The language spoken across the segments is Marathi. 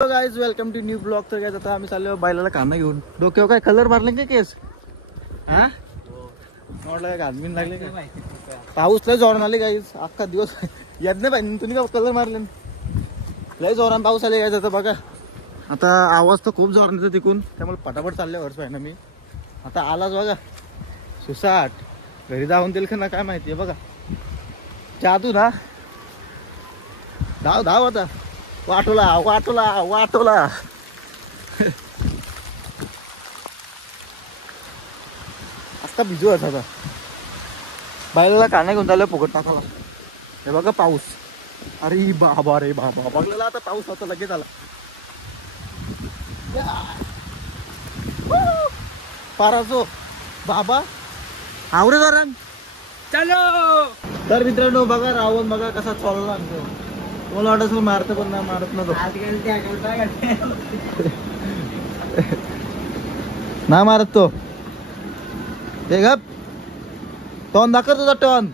Guys welcome to new blog. तर काय आता आम्ही चाललो बैलाला काना घेऊन. डोक्यावर काय कलर मारले का केस? हा म्हटलं काय घालमीन लागले का? पाऊस लय जोरान आले गाइस. अख्खा दिवस येत नाही पाहिजे. तुम्ही का कलर मारले? लय जोरान पाऊस आले गाइस. आता बघा आता आवाज तर खूप जोरान येतो तिकून, त्यामुळे पटापट चालले वर्ष पाहिजे मी. आता आलाच बघा सुसाट. घरी जाऊन दिल का ना काय माहिती. बघा जादू ना. धाव धाव आता. वाटोला वाटोला वाटोला. आता भिजू आता बैलाला कान्या घेऊन चाललं फुकट टाकाला. हे बघा पाऊस. अरे बाबा रे बाबा. बघलेला आता पाऊस आता लगेच आला. पाराचो बाबा आवरे धरण चलो. तर मित्रांनो बघा रावण बघा कसा चालला. मला वाटत मारत पण नाही मारत ना ना मारत तो. ते गप तोंड दाखर तुझा टोन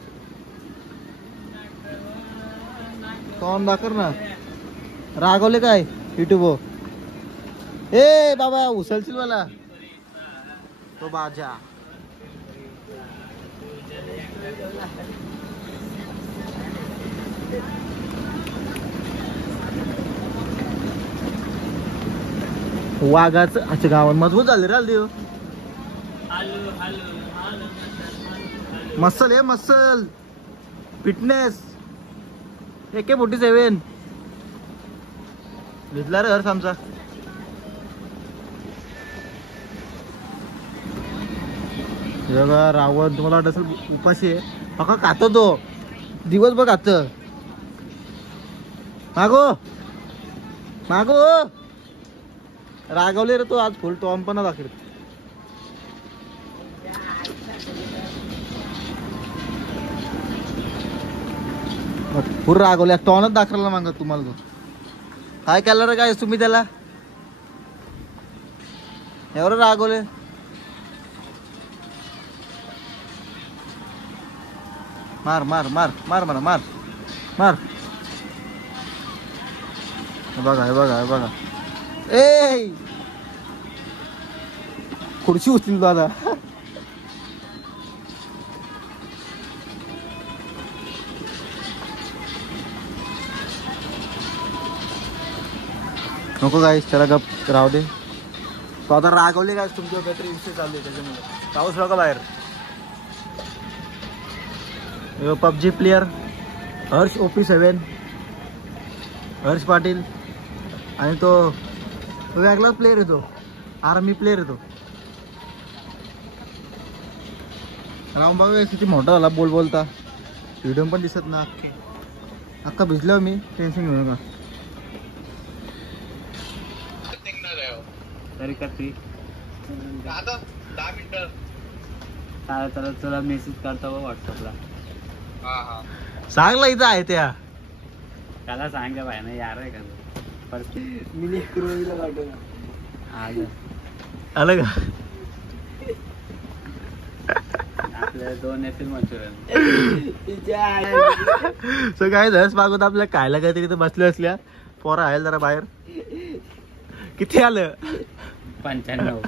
तोंड दाखर ना. रागवले काय युट्यूब. ए बाबा उचलशील मला तो बाजा. वाघाच अच्छा गावात मजबूत झाले रे देव. मसल आहे मसल फिटनेस. AK-47 घेतला रे हर्ष आमचा. बघा रावण तुम्हाला वाटत असेल उपाशी आहे. बघा खातो तो दिवसभर खात. मागो मागो रागवले रे तो आज फुल टॉम पण दाखल. पूर रागवल्या टॉनच दाखवला माग तुम्हाला. तो काय केलं रे काय तुम्ही त्याला एवढं रागवले. मार मार मार मार मला मार मार. बघा हे बघा हे बघा. ए खुर्ची उचली दादा. नको गाईस त्याला गप राहू दे. तो आता रागवले गाईस तुमच्या काहीतरी विषय चालू आहे त्याच्यामुळे. पाऊस बघा बाहेर. PUBG player Harsh OP7 Harsh Patil. आणि तो वेगळाच प्लेयर आहे. तो आर्मी प्लेयर आहे. तो राम बघा किती मोठा झाला बोल बोलता. व्हिडिओ पण दिसत ना. अख्खा भिजलो मी. टेन्शन घेऊ नका. तरी करते आता 10 मिनिटं काय तर चला मेसेज करता व्हॉट्सअपला. सांगला इथं आहे त्या त्याला सांग भाई ना यार आहे का मी आलं का आपल्या 2 एप्रिल मंचुरियन. सो काय दस मागून आपल्या खायला काहीतरी तर बसले असल्या. पोरं आहे जरा बाहेर. किती आलं 95.